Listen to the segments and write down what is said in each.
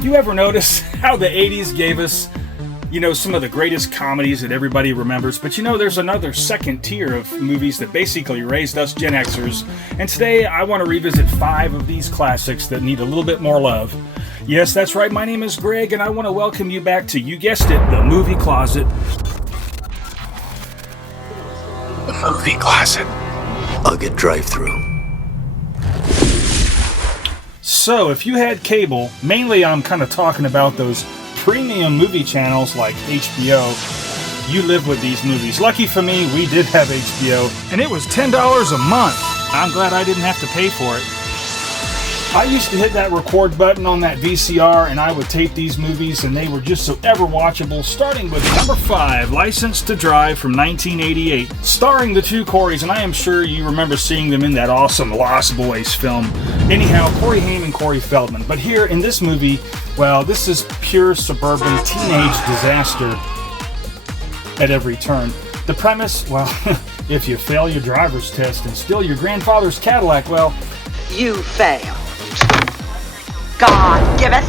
You ever notice how the 80s gave us, some of the greatest comedies that everybody remembers? But there's another second tier of movies that basically raised us Gen Xers. And today I want to revisit 5 of these classics that need a little bit more love. Yes, that's right, my name is Greg, and I want to welcome you back to, you guessed it, the Movie Closet. The Movie Closet. I'll get drive-through. So, if you had cable, mainly I'm kind of talking about those premium movie channels like HBO, you live with these movies. Lucky for me, we did have HBO, and it was $10 a month. I'm glad I didn't have to pay for it. I used to hit that record button on that VCR, and I would tape these movies, and they were just so ever watchable, starting with number 5, License to Drive from 1988, starring the two Coreys, and I am sure you remember seeing them in that awesome Lost Boys film. Anyhow, Corey Haim and Corey Feldman. But here in this movie, well, this is pure suburban teenage disaster at every turn. The premise, well, if you fail your driver's test and steal your grandfather's Cadillac, well, you fail. God giveth,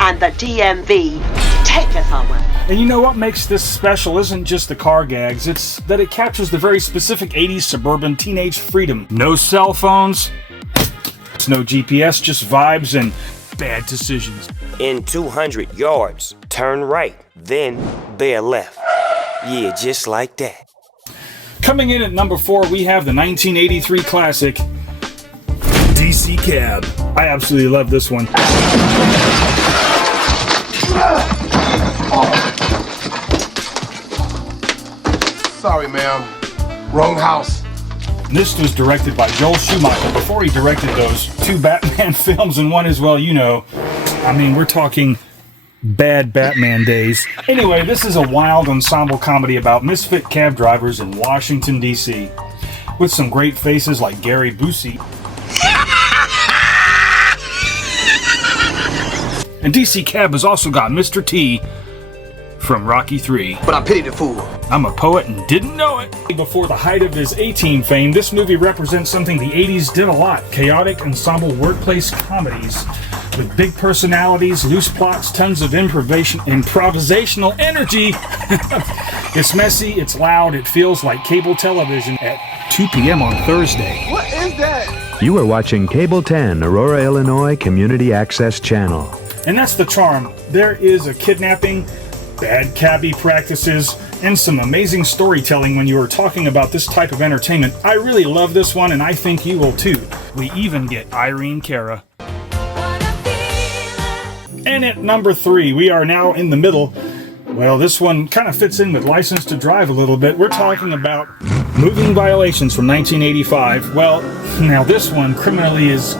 and the DMV taketh away. And you know what makes this special isn't just the car gags, it's that it captures the very specific 80s suburban teenage freedom. No cell phones, no GPS, just vibes and bad decisions. In 200 yards, turn right, then bear left. Yeah, just like that. Coming in at number 4, we have the 1983 classic, DC Cab. I absolutely love this one. Sorry, ma'am. Wrong house. This was directed by Joel Schumacher before he directed those 2 Batman films, and one as well, we're talking bad Batman days. Anyway, this is a wild ensemble comedy about misfit cab drivers in Washington, D.C., with some great faces like Gary Busey. And DC Cab has also got Mr. T from Rocky III. But I pity the fool. I'm a poet and didn't know it. Before the height of his A-Team fame, this movie represents something the 80s did a lot. Chaotic ensemble workplace comedies with big personalities, loose plots, tons of improvisational energy. It's messy, it's loud, it feels like cable television at 2 p.m. on Thursday. What is that? You are watching Cable 10, Aurora, Illinois Community Access Channel. And that's the charm. There is a kidnapping, bad cabbie practices, and some amazing storytelling when you are talking about this type of entertainment. I really love this one, and I think you will too. We even get Irene Cara. And at number 3, we are now in the middle. Well, this one kind of fits in with License to Drive a little bit. We're talking about Moving Violations from 1985. Well, now this one is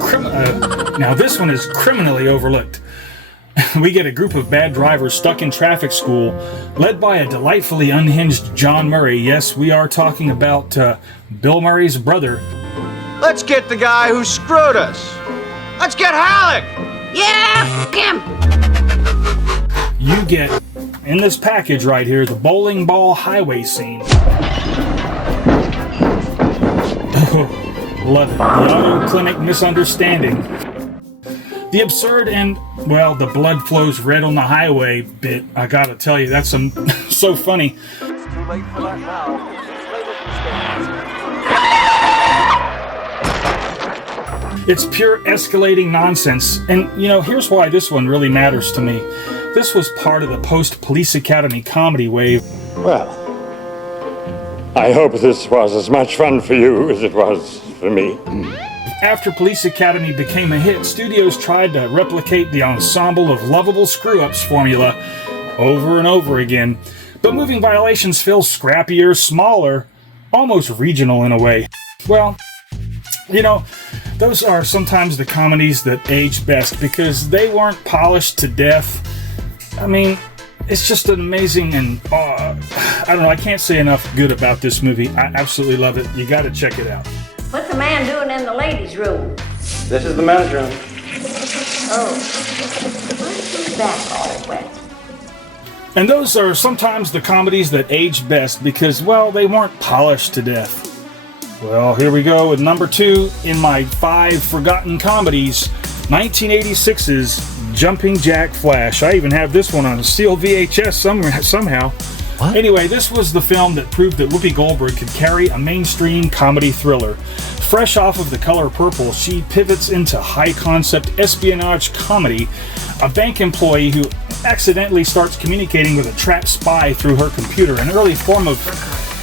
criminally overlooked. We get a group of bad drivers stuck in traffic school, led by a delightfully unhinged John Murray. Yes, we are talking about Bill Murray's brother. Let's get the guy who screwed us. Let's get Halleck. Yeah, him. You get, in this package right here, the bowling ball highway scene. Love it. The auto clinic misunderstanding. The absurd and, well, the blood flows red on the highway bit, I gotta tell you, that's so funny. It's too late for that now. It's pure escalating nonsense, and here's why this one really matters to me. This was part of the post-Police Academy comedy wave. Well, I hope this was as much fun for you as it was for me. After Police Academy became a hit, studios tried to replicate the ensemble of lovable screw-ups formula over and over again. But Moving Violations feels scrappier, smaller, almost regional in a way. Well, those are sometimes the comedies that age best because they weren't polished to death. I mean, it's just an amazing and, I don't know, I can't say enough good about this movie. I absolutely love it. You gotta check it out. What's the man doing in the ladies' room? This is the men's room. Oh, why's that all wet? And those are sometimes the comedies that age best because, well, they weren't polished to death. Well, here we go with number 2 in my 5 forgotten comedies, 1986's Jumping Jack Flash. I even have this one on a sealed VHS somehow. What? Anyway, this was the film that proved that Whoopi Goldberg could carry a mainstream comedy thriller. Fresh off of The Color Purple, she pivots into high-concept espionage comedy. A bank employee who accidentally starts communicating with a trapped spy through her computer, an early form of,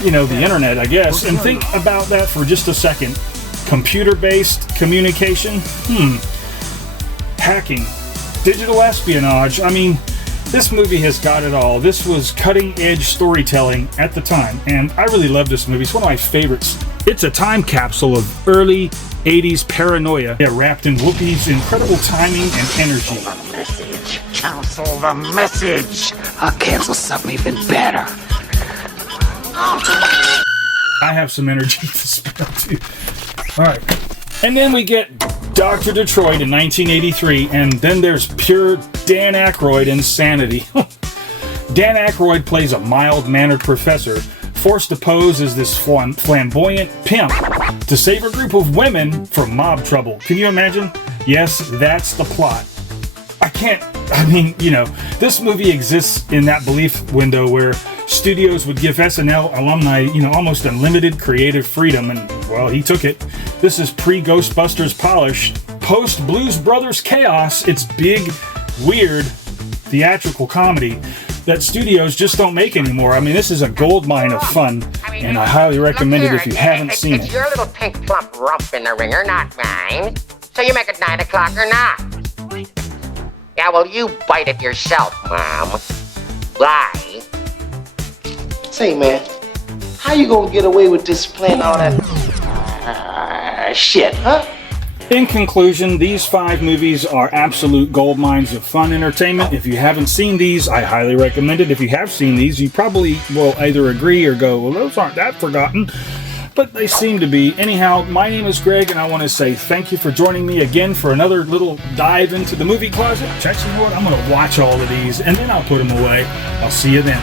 the internet, I guess. And think about that for just a second. Computer-based communication? Hacking. Digital espionage. I mean, this movie has got it all. This was cutting-edge storytelling at the time, and I really love this movie. It's one of my favorites. It's a time capsule of early 80s paranoia, wrapped in Whoopi's incredible timing and energy. The message. Cancel the message. I'll cancel something even better. I have some energy to spill, too. All right. And then we get Dr. Detroit in 1983, and then there's pure Dan Aykroyd insanity. Dan Aykroyd plays a mild-mannered professor forced to pose as this flamboyant pimp to save a group of women from mob trouble. Can you imagine? Yes, that's the plot. This movie exists in that belief window where studios would give SNL alumni, almost unlimited creative freedom, and, well, he took it. This is pre-Ghostbusters polish, post-Blues Brothers chaos. It's big, weird, theatrical comedy that studios just don't make anymore. I mean, this is a goldmine of fun, and I highly recommend it if you haven't seen it. It's your little pink plump rump in the ringer, not mine. So you make it 9 o'clock or not? Yeah, well, you bite it yourself, Mom. Bye. Say, man, how you gonna get away with this playing all that shit, huh? In conclusion, these 5 movies are absolute gold mines of fun entertainment. If you haven't seen these, I highly recommend it. If you have seen these, you probably will either agree or go, well, those aren't that forgotten. But they seem to be. Anyhow, my name is Greg, and I want to say thank you for joining me again for another little dive into the movie closet. Actually, you know what? I'm going to watch all of these, and then I'll put them away. I'll see you then.